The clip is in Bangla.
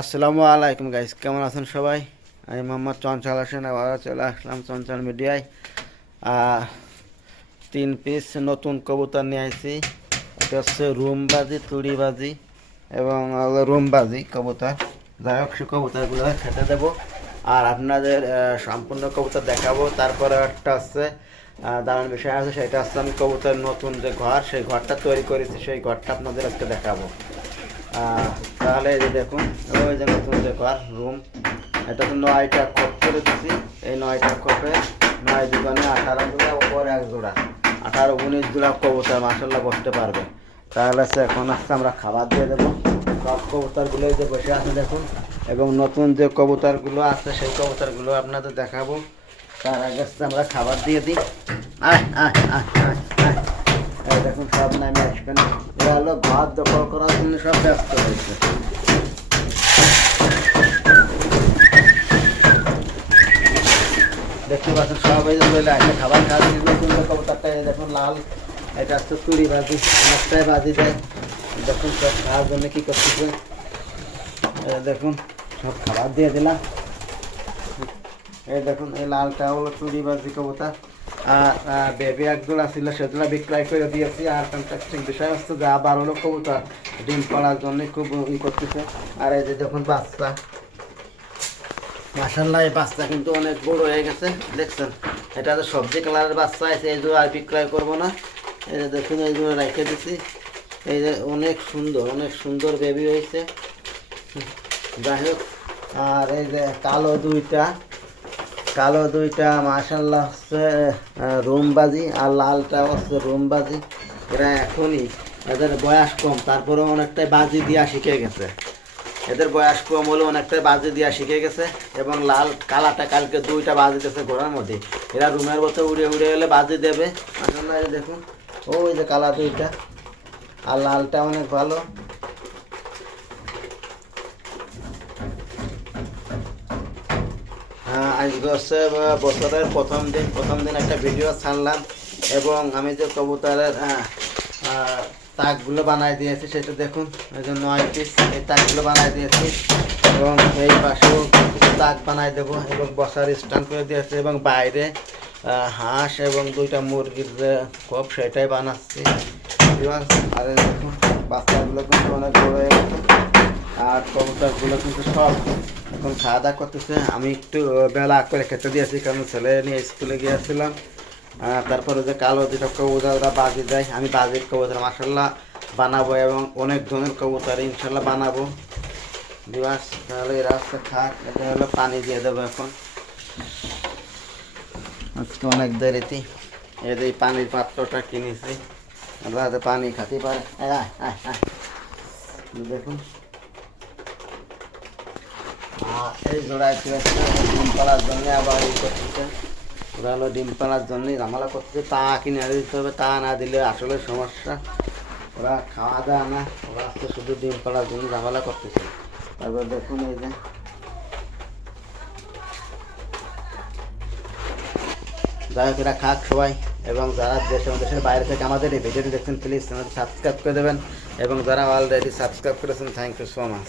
আসসালামু আলাইকুম গাইস, কেমন আছেন সবাই? আমি মোহাম্মদ চঞ্চল হোসেন, আবার চলে আসলাম চঞ্চল মিডিয়ায়। আহ, 3 পিস নতুন কবুতর নিয়ে আসছি। এটা হচ্ছে রুমবাজি, তুড়িবাজি এবং রুমবাজি কবুতর। যাই হোক, সে কবুতরগুলো খেতে দেবো আর আপনাদের সম্পূর্ণ কবুতর দেখাবো। তারপরে একটা হচ্ছে দারুণ বিষয় আছে, সেটা হচ্ছে আমি কবুতর নতুন যে ঘর, সেই ঘরটা তৈরি করেছি, সেই ঘরটা আপনাদের আজকে দেখাবো। তাহলে এই যে দেখুন, ওই যে নতুন যে ঘর রুম, এটা তো 9টা খোপ করে দিচ্ছি। এই 9টা খোপে 9 × 18 জোড়া, ওপর 1 জোড়া, 18-19 জোড়া কবুতর মাসাল্লাহ বসতে পারবে। তাহলে এখন আমরা খাবার দিয়ে দেবো সব কবুতরগুলো যে বসে আছে দেখুন, এবং নতুন যে কবুতরগুলো আছে সেই কবুতরগুলো আপনাদের দেখাবো। তার আগে আমরা খাবার দিয়ে দিই। আয় আয় আয় আয় আয়, এই দেখুন সব নামে আসবেন। এরা হলো ভাত দখল করার জন্য সব ব্যস্ত হয়েছে। দেখতে পাচ্ছেন সব এই যে চলে আসে খাবার খাওয়ার জন্য। নতুন কবুতরটা এই দেখুন লাল, এটা হচ্ছে তুড়ি বাজি, অনেকটাই বাজি দেয়। দেখুন সব খাওয়ার জন্য কী করতেছে, দেখুন সব খাবার দিয়ে দিলাম। এই দেখুন এই লালটা হলো চুরি বাজি কবুতর। আর বেবি একজোড়া ছিল, সেগুলো বিক্রয় করে দিয়েছি। আর ফ্যান্টাস্টিক বিষয় হচ্ছে যে আবার হলো কবুতর ডিম পাড়ার জন্য খুব করতেছে। আর এই যে দেখুন বাচ্চা, মাসাল্লাহ এই বাচ্চা কিন্তু অনেক বড় হয়ে গেছে, দেখছেন। এটা তো সবজি কালারের বাচ্চা আছে, এই জোড়া আর বিক্রয় করবো না। এই যে দেখুন এই জোড়া রেখে দিছি। এই যে অনেক সুন্দর, অনেক সুন্দর বেবি হয়েছে। যাই হোক, আর এই যে কালো দুইটা মাশাল্লাহ হচ্ছে রুমবাজি, আর লালটা হচ্ছে রুমবাজি। এরা এখনই, এদের বয়স কম, তারপরেও অনেকটাই বাজি দিয়া শিখে গেছে। এদের বয়স কম হলে অনেকটাই বাজি দিয়া শিখে গেছে। এবং কালাটা কালকে 2টা বাজি দিয়েছে ঘোড়ার মধ্যে। এরা রুমের মধ্যে উড়ে উড়ে এলে বাজি দেবে মাশাল্লাহ। এই দেখুন ওই যে কালা দুইটা, আর লালটা অনেক ভালো। আজকে হচ্ছে বছরের প্রথম দিন একটা ভিডিও ছাড়লাম, এবং আমি যে কবুতরের তাকগুলো বানাই দিয়েছি সেটা দেখুন। এই যে 9 পিস এই তাকগুলো বানাই দিয়েছি, এবং এই পাশেও কিছু তাক বানাই দেবো, এবং বসার স্ট্যান্ড করে দিয়েছি, এবং বাইরে হাঁস এবং 2টা মুরগির যে খোপ সেটাই বানাচ্ছি। আর দেখুন বাচ্চাগুলো কিন্তু অনেক বড় হয়ে গেছে, আর কবুতরগুলো কিন্তু সব এখন খাওয়া দাওয়া করতেছে। আমি একটু বেলা করে খেতে দিয়েছি, কারণ ছেলে নিয়ে স্কুলে গিয়েছিলাম। তারপরে যে কালো দুটো কবুতর ওরা বাজি দেয়, আমি বাজির কবুতর মাসাল্লাহ বানাবো, এবং অনেক ধরনের কবুতর ইনশাল্লাহ বানাবো দিবাস। তাহলে এরা হচ্ছে খাক, এটা হলো পানি দিয়ে দেবো এখন আজকে অনেক দেরিতে। এই পানির পাত্রটা কিনেছি, যাতে পানি খাতে পারে। দেখুন এই জোড়ায় ডিম পাড়ার জন্য আবার এই করতেছে। ওরা হলো ডিম পাড়ার জন্যই ঝামেলা করতেছে। তা কিনে দিতে হবে, তা না দিলে আসলে সমস্যা। ওরা খাওয়া দাওয়া না, ওরা আজকে শুধু ডিম পাড়ার জন্য ঝামেলা করতেছে। তারপর দেখুন এই যে যাই হোক, এরা খাক সবাই। এবং যারা দেশের বাইরে থেকে আমাদের এই ভিডিওটি দেখছেন, প্লিজ চ্যানেলটি সাবস্ক্রাইব করে দেবেন, এবং যারা অলরেডি সাবস্ক্রাইব করেছেন, থ্যাংক ইউ সো মাচ।